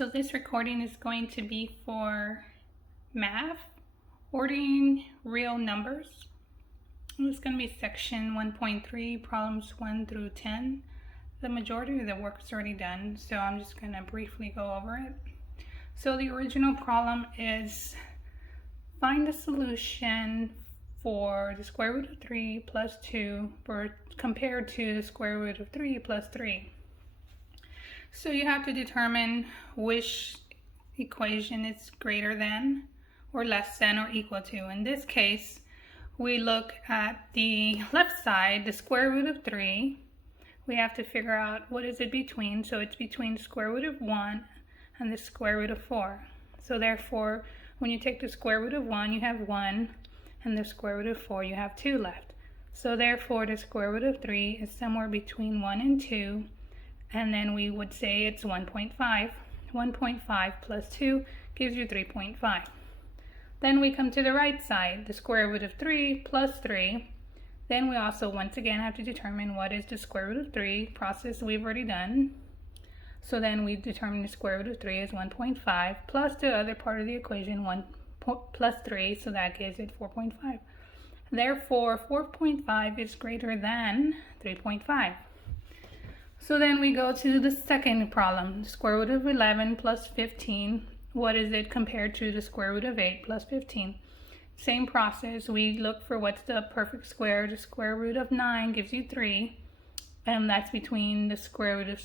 So this recording is going to be for math, ordering real numbers. It's going to be section 1.3, problems 1 through 10. The majority of the work is already done, so I'm just going to briefly go over it. So the original problem is find a solution for the square root of 3 plus 2 compared to the square root of 3 plus 3. So you have to determine which equation is greater than or less than or equal to. In this case, we look at the left side, the square root of 3. We have to figure out what is it between. So it's between the square root of 1 and the square root of 4. So therefore, when you take the square root of 1, you have 1, and the square root of 4, you have 2 left. So therefore, the square root of 3 is somewhere between 1 and 2. And then we would say it's 1.5. 1.5 plus 2 gives you 3.5. Then we come to the right side, the square root of 3 plus 3. Then we also once again have to determine what is the square root of 3, process we've already done. So then we determine the square root of 3 is 1.5 plus the other part of the equation, 1 plus 3, so that gives it 4.5. Therefore, 4.5 is greater than 3.5. So then we go to the second problem, the square root of 11 plus 15. What is it compared to the square root of 8 plus 15? Same process. We look for what's the perfect square. The square root of 9 gives you 3, and that's between the square root of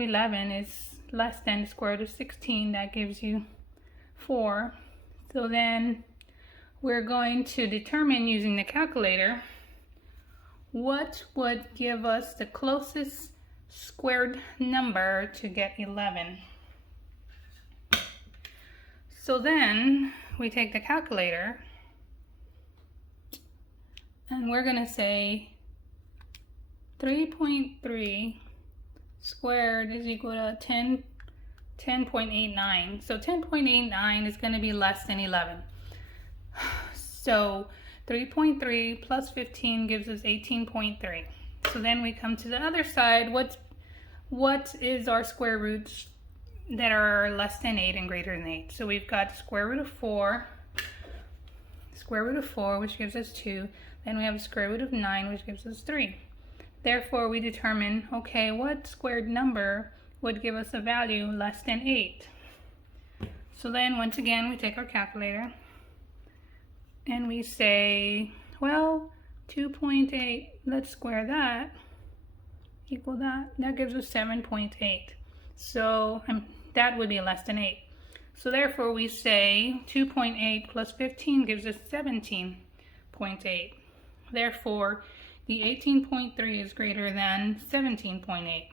11 is less than the square root of 16. That gives you 4. So then we're going to determine using the calculator what would give us the closest squared number to get 11. So then we take the calculator and we're going to say 3.3 squared is equal to 10.89. So 10.89 is going to be less than 11. So 3.3 plus 15 gives us 18.3. So then we come to the other side. What is our square roots that are less than 8 and greater than 8? So we've got square root of 4, which gives us 2. Then we have the square root of 9, which gives us 3. Therefore, we determine, okay, what squared number would give us a value less than 8? So then, once again, we take our calculator and we say, well, 2.8, let's square that, equal that. That gives us 7.8. So that would be less than 8. So therefore, we say 2.8 plus 15 gives us 17.8. Therefore, the 18.3 is greater than 17.8.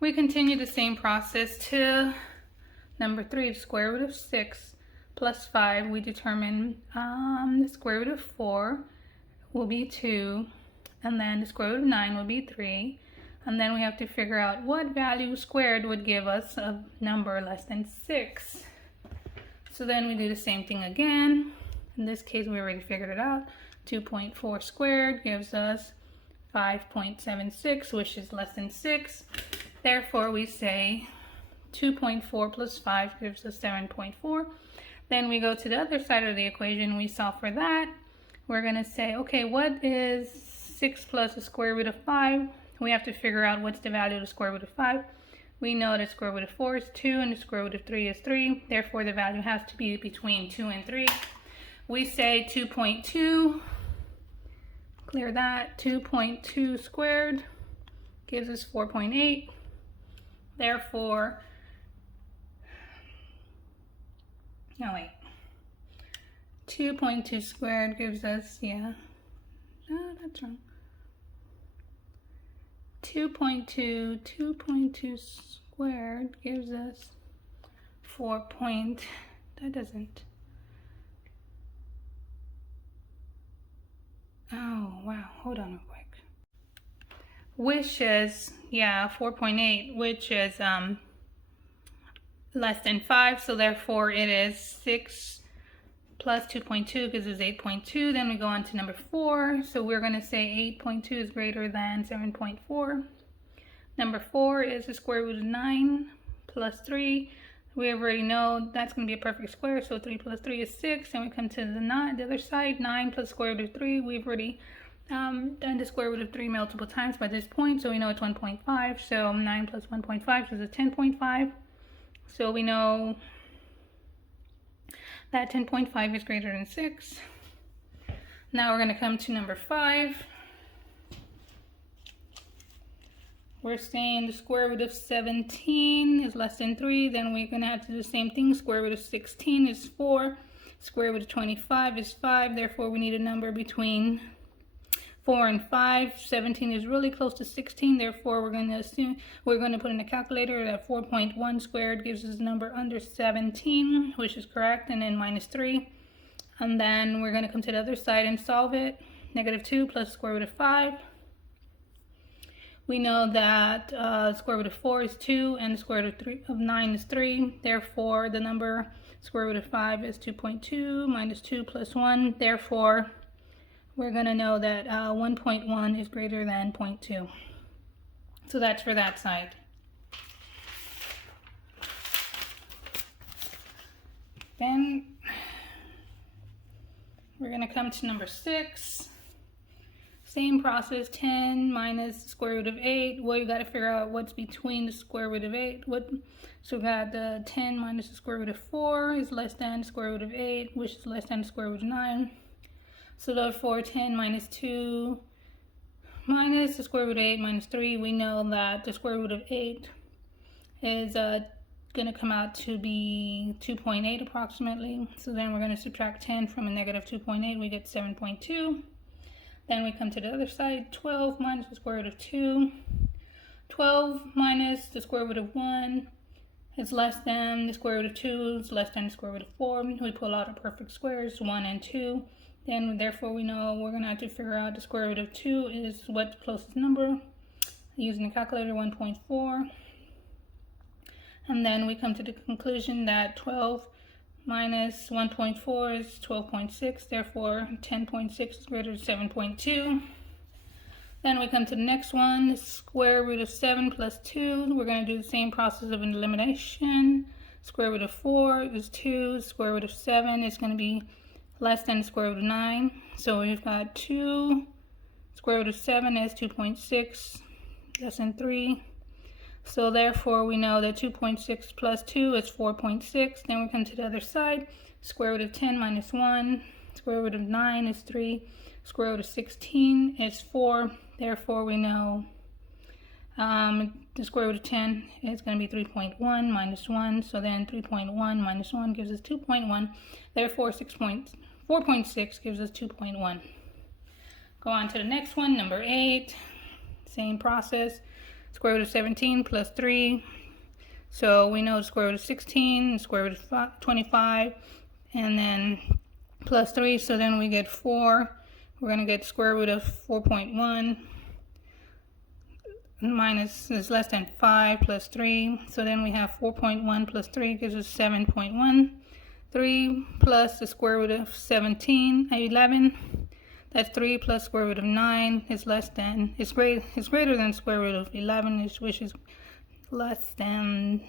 We continue the same process to number 3, the square root of 6 plus 5. We determine the square root of 4 will be 2, and then the square root of 9 will be 3. And then we have to figure out what value squared would give us a number less than 6. So then we do the same thing again. In this case, we already figured it out. 2.4 squared gives us 5.76, which is less than 6. Therefore, we say 2.4 plus 5 gives us 7.4. Then we go to the other side of the equation. We solve for that. We're going to say, okay, what is 6 plus the square root of 5? We have to figure out what's the value of the square root of 5. We know the square root of 4 is 2 and the square root of 3 is 3. Therefore, the value has to be between 2 and 3. We say 2.2. Clear that. 2.2 squared gives us 4.8. Therefore, no wait. 2.2 squared gives us, no, that's wrong. 2.2 squared gives us 4 point, that doesn't. Oh, wow, hold on real quick. Which is, 4.8, which is less than 5, so therefore it is 6 plus 2.2 gives us 8.2. Then we go on to number 4. So we're going to say 8.2 is greater than 7.4. Number 4 is the square root of 9 plus 3. We already know that's going to be a perfect square, so 3 plus 3 is 6. And we come to the other side, 9 plus square root of 3. We've already done the square root of 3 multiple times by this point, so we know it's 1.5. So 9 plus 1.5 is a 10.5. So we know that 10.5 is greater than 6. Now we're going to come to number 5. We're saying the square root of 17 is less than 3. Then we're going to have to do the same thing. Square root of 16 is 4. Square root of 25 is 5. Therefore, we need a number between 4 and 5. 17 is really close to 16. Therefore, we're going to put in the calculator that 4.1 squared gives us a number under 17, which is correct, and then minus 3. And then we're going to come to the other side and solve it. Negative 2 plus square root of 5. We know that square root of 4 is 2 and the square root of 9 is 3. Therefore, the number square root of 5 is 2.2 minus 2 plus 1. Therefore, we're going to know that 1.1 is greater than 0.2. So that's for that side. Then we're going to come to number 6. Same process, 10 minus the square root of 8. Well, you got to figure out what's between the square root of 8. So we got the 10 minus the square root of 4 is less than the square root of 8, which is less than the square root of 9. So therefore, 10 minus 2 minus the square root of 8 minus 3, we know that the square root of 8 is going to come out to be 2.8 approximately. So then we're going to subtract 10 from a negative 2.8, we get 7.2. Then we come to the other side, 12 minus the square root of 2. 12 minus the square root of 1 is less than the square root of 2, is less than the square root of 4. We pull out our perfect squares, 1 and 2. Then therefore we know we're going to have to figure out the square root of 2 is what's the closest number. Using the calculator, 1.4. And then we come to the conclusion that 12 minus 1.4 is 12.6, therefore 10.6 is greater than 7.2. Then we come to the next one, the square root of 7 plus 2. We're going to do the same process of an elimination. Square root of 4 is 2, square root of 7 is going to be less than the square root of 9. So we've got 2, square root of 7 is 2.6, less than 3. So therefore we know that 2.6 plus 2 is 4.6. Then we come to the other side. Square root of 10 minus 1. Square root of 9 is 3. Square root of 16 is 4. Therefore we know the square root of 10 is going to be 3.1 minus 1. So then 3.1 minus 1 gives us 2.1. Therefore 4.6 gives us 2.1. Go on to the next one, number 8. Same process. Square root of 17 plus 3. So we know the square root of 16, the square root of 25, and then plus 3. So then we get 4. We're going to get square root of 4.1 minus is less than 5 plus 3. So then we have 4.1 plus 3 gives us 7.1. 3 plus the square root of 11. That's 3 plus square root of 9 is greater than square root of 11, which is less than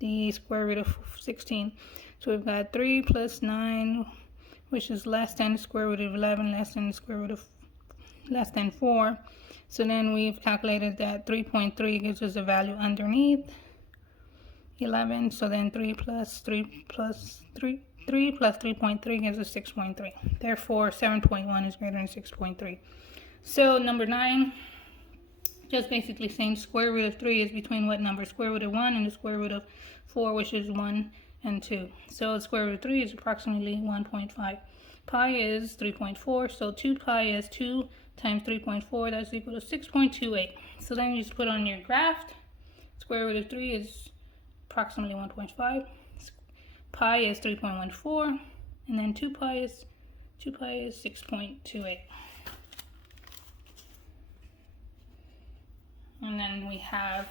the square root of 16. So we've got 3 plus 9, which is less than the square root of 11, less than the square root of less than 4. So then we've calculated that 3.3 gives us a value underneath 11. So then 3 plus 3.3 gives us 6.3. Therefore, 7.1 is greater than 6.3. So number 9, just basically saying square root of 3 is between what number? Square root of 1 and the square root of 4, which is 1 and 2. So the square root of 3 is approximately 1.5. Pi is 3.4, so 2 pi is 2 times 3.4, that's equal to 6.28. So then you just put on your graph. Square root of 3 is approximately 1.5. Pi is 3.14, and then 2 pi is 6.28. And then we have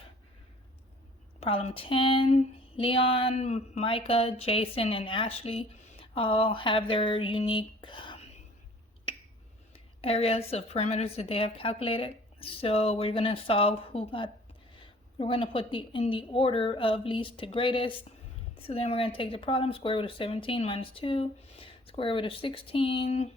problem 10. Leon, Micah, Jason, and Ashley all have their unique areas of perimeters that they have calculated. So we're going to solve who got we're going to put in the order of least to greatest. So then we're going to take the problem, square root of 17 minus 2. Square root of 16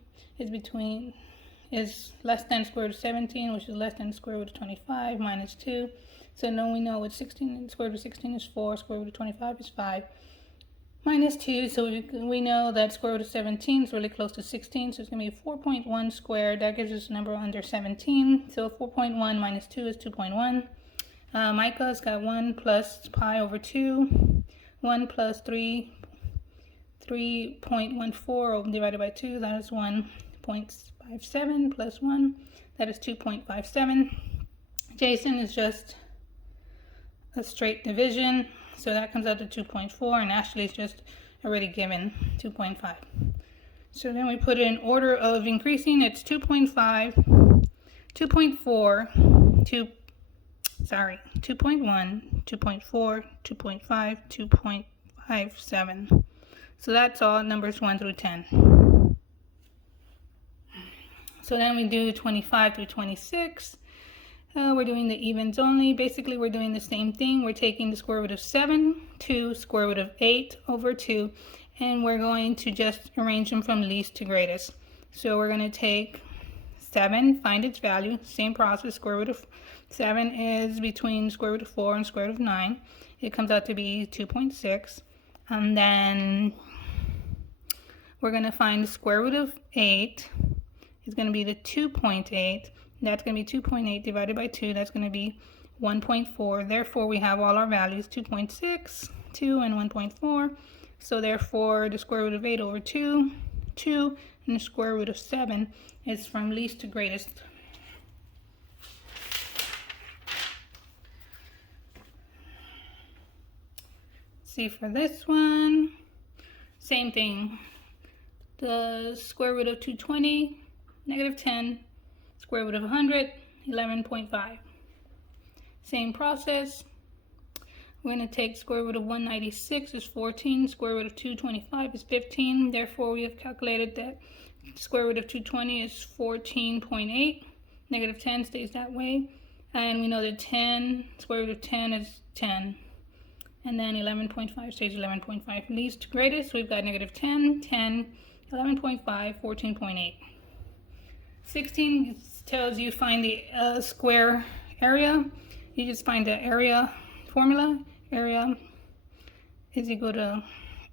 is less than square root of 17, which is less than square root of 25 minus 2. So now we know what 16, square root of 16 is 4, square root of 25 is 5. Minus 2, so we know that square root of 17 is really close to 16, so it's going to be 4.1 squared. That gives us a number under 17. So 4.1 minus 2 is 2.1. Micah's got 1 plus pi over 2. 1 plus 3.14 divided by 2, that is 1.57 plus 1, that is 2.57. Jason is just a straight division, so that comes out to 2.4, and Ashley is just already given 2.5. So then we put it in order of increasing. It's 2.5, 2.4, 2.1, 2.4, 2.5, 2.57. So that's all numbers 1 through 10. So then we do 25 through 26. We're doing the evens only. Basically, we're doing the same thing. We're taking the square root of 7 to square root of 8 over 2, and we're going to just arrange them from least to greatest. So we're going to take 7, find its value, same process. Square root of 7 is between square root of 4 and square root of 9. It comes out to be 2.6. And then we're going to find the square root of 8. It's going to be the 2.8. That's going to be 2.8 divided by 2. That's going to be 1.4. Therefore, we have all our values, 2.6, 2, and 1.4. So therefore, the square root of 8 over 2, 2, and the square root of 7 is from least to greatest. See for this one, same thing. The square root of 220, negative 10, square root of 100, 11.5. Same process. We're going to take square root of 196 is 14, square root of 225 is 15. Therefore, we have calculated that square root of 220 is 14.8. Negative 10 stays that way. And we know that 10, square root of 10 is 10. And then 11.5 stays 11.5. Least to greatest, we've got negative 10, 10, 11.5, 14.8. 16 tells you find the square area. You just find the area formula. Area is equal to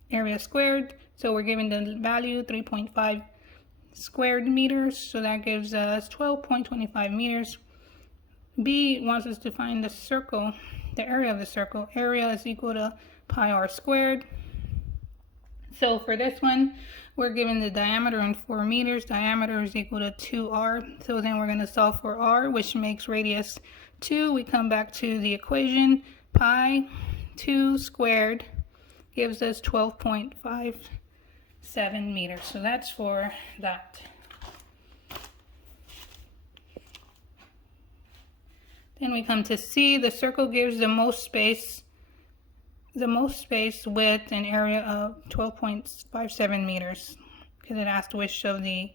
area squared. So we're given the value 3.5 squared meters. So that gives us 12.25 meters. B wants us to find the circle, the area of the circle. Area is equal to pi r squared. So for this one, we're given the diameter in 4 meters. Diameter is equal to 2r. So then we're going to solve for r, which makes radius 2. We come back to the equation. Pi 2 squared gives us 12.57 meters. So that's for that. Then we come to C. The circle gives the most space with an area of 12.57 meters, because it asked which of the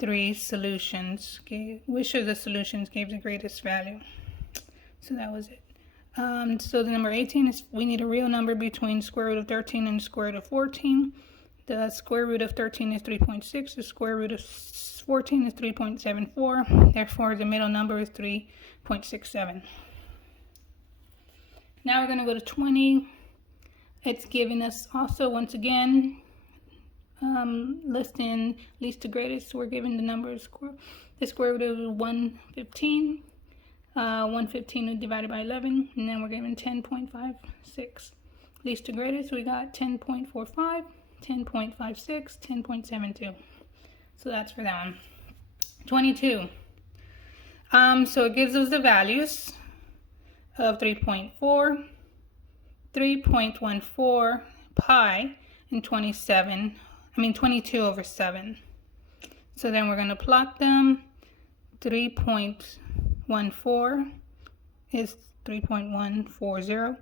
three solutions, which of the solutions gave the greatest value. So that was it. So the number 18 is, we need a real number between square root of 13 and square root of 14. The square root of 13 is 3.6. The square root of 14 is 3.74. Therefore, the middle number is 3.67. Now we're going to go to 20. It's giving us also, once again, listing least to greatest. So we're given the number, the square root of 115. 115 divided by 11, and then we're given 10.56. Least to greatest, we got 10.45, 10.56, 10.72. So that's for that one. 22. So it gives us the values of 3.4, 3.14, pi, and 22 over 7. So then we're going to plot them. 3.14 is 3.140.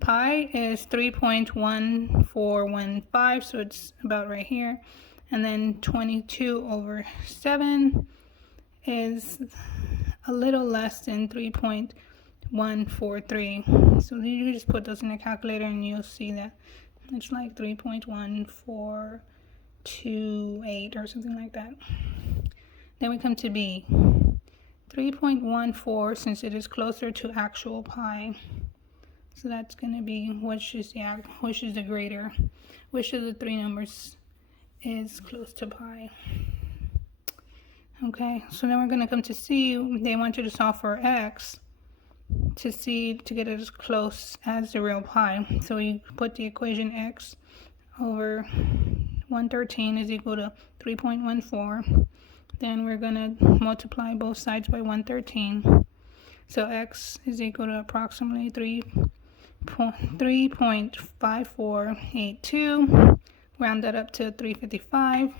Pi is 3.1415, so it's about right here. And then 22 over 7 is a little less than 3.140. 143. So you just put those in the calculator and you'll see that it's like 3.1428 or something like that. Then we come to B. 3.14, since it is closer to actual pi. So that's going to be which is the greater, which of the three numbers is close to pi. Okay, so then we're going to come to C. They want you to solve for x to get it as close as the real pi. So we put the equation x over 113 is equal to 3.14. Then we're going to multiply both sides by 113. So x is equal to approximately 3.5482. Round that up to 355.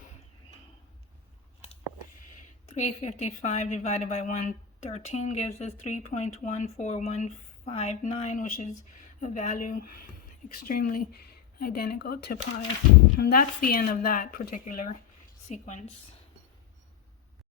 355 divided by 113 gives us 3.14159, which is a value extremely identical to pi. And that's the end of that particular sequence.